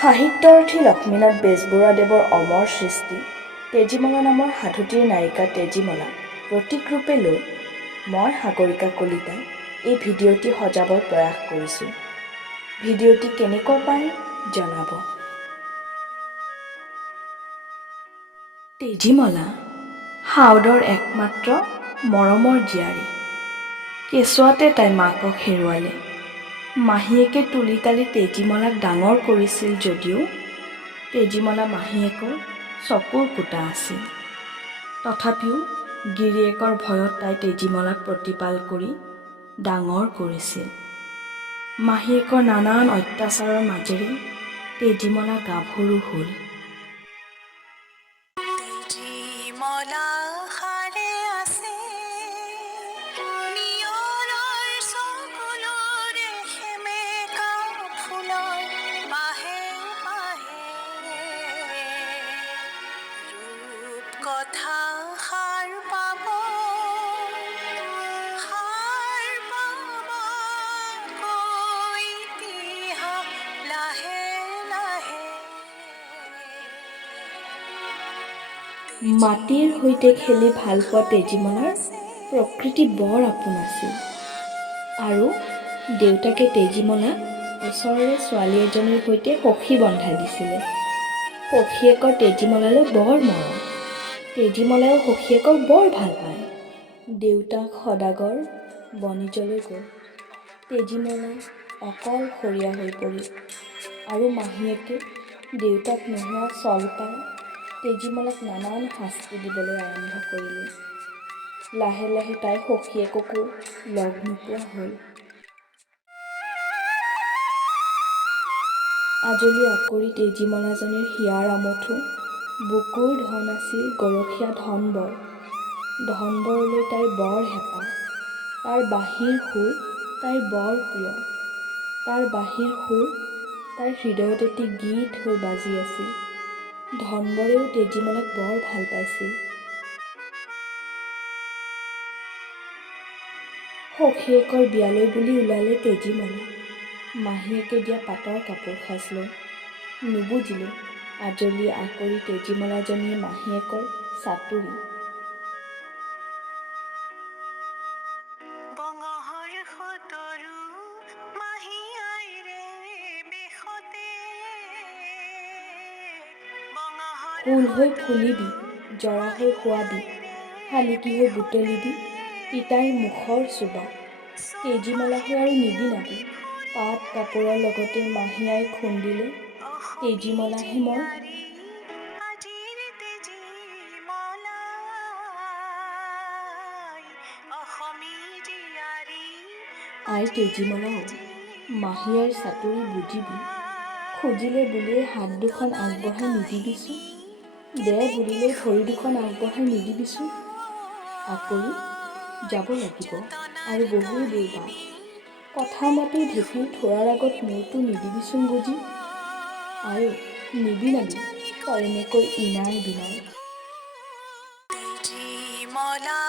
সাহিত্যাৰ্থী লক্ষ্মীনাথ বেজবৰুৱাদেৱৰ অমৰ সৃষ্টি তেজীমলা নামৰ সাধুটিৰ নায়িকা তেজীমলা প্ৰতীকৰূপে লৈ মই সাগৰিকা কলিতাই এই ভিডিঅ'টি সজাবৰ প্ৰয়াস কৰিছোঁ। ভিডিঅ'টি কেনেকুৱা পায় জনাব। তেজীমলা সাউদৰ একমাত্ৰ মৰমৰ জীয়াৰী। কেঁচুৱাতে তাই মাকক হেৰুৱালে। মাহীয়েকে তুলি তালি তেজীমলাক ডাঙৰ কৰিছিল যদিও তেজীমলা মাহীয়েকৰ চকুৰ কুটা আছিল। তথাপিও গিৰিয়েকৰ ভয়ত তাই তেজীমলাক প্ৰতিপাল কৰি ডাঙৰ কৰিছিল। মাহীয়েকৰ নানান অত্যাচাৰৰ মাজেৰে তেজীমলা গাভৰু হ'ল। কথা সাৰ পাব কৈ দিহা লাহে লাহে। মাটিৰ সৈতে খেলি ভাল পোৱা তেজীমলাৰ প্ৰকৃতি বৰ আপোন আছিল আৰু দেউতাকে তেজীমলাক ওচৰৰে ছোৱালী এজনীৰ সৈতে সখি বন্ধাই দিছিলে। সখীয়েকৰ তেজীমলালৈ বৰ মৰম। তেজীমলাইও সখীয়েকক বৰ ভাল পায়। দেউতাক সদাগৰ বণিজলৈ গ'ল। তেজীমলা অকলশৰীয়া হৈ পৰিল আৰু মাহীয়েকে দেউতাক নোহোৱা চল পাই তেজীমলাক নানান শাস্তি দিবলৈ আৰম্ভ কৰিলে। লাহে লাহে তাই সখীয়েককো লগ নোপোৱা হ'ল। আজলি আকৰি তেজীমলাজনীৰ হিয়াৰ আমঠু বুকুৰ ধন আছিল গৰখীয়া ধনবৰ। ধনবৰলৈ তাইৰ বৰ হেঁপাহ। তাৰ বাঁহীৰ সুৰ তাইৰ বৰ প্ৰিয়। তাৰ বাঁহীৰ সুৰ তাইৰ হৃদয়ত এটি গীত হৈ বাজি আছিল। ধনবৰেও তেজীমলাক বৰ ভাল পাইছিল। সখীয়েকৰ বিয়ালৈ বুলি ওলালে তেজীমলা। মাহীয়েকে দিয়া পাটৰ কাপোৰ সাজ লৈ। নুবুজিলোঁ আজলি আকৰি তেজীমলাজনীয়ে মাহীয়েকৰ চাতুৰী। বঙহৰ সতৰু মাহী আইৰে বেশতে ফুল হৈ ফুলিবি, জৰা হৈ শোৱাবি, শালিকী হৈ বুটলিবি, পিতাইৰ মুখৰ চুবা। তেজীমলা হৈ আৰু নিবিনাবি। পাট কাপোৰৰ লগতে মাহী আই খুন্দিলে তেজীমলাহে মই। আজিৰ তেজীমলাই অসমী জীয়াৰী। আই তেজীমলাও মাহী আইৰ চাতুৰী বুজিবি। খুজিলে বুলিয়ে হাত দুখন আগবঢ়াই নিদিবিচোন। দে বুলিলে ভৰি দুখন আগবঢ়াই নিদিবিচোন। আকৰি যাব লাগিব আৰু বহু দূৰ বাট। কথা মাতি ঢেঁকীৰ থোৰাৰ আগত মূৰটো নিদিবিচোন বুজি। আয়ো নিবিনাবি তই এনেকৈ ইনাই বিনাই। তেজীমলা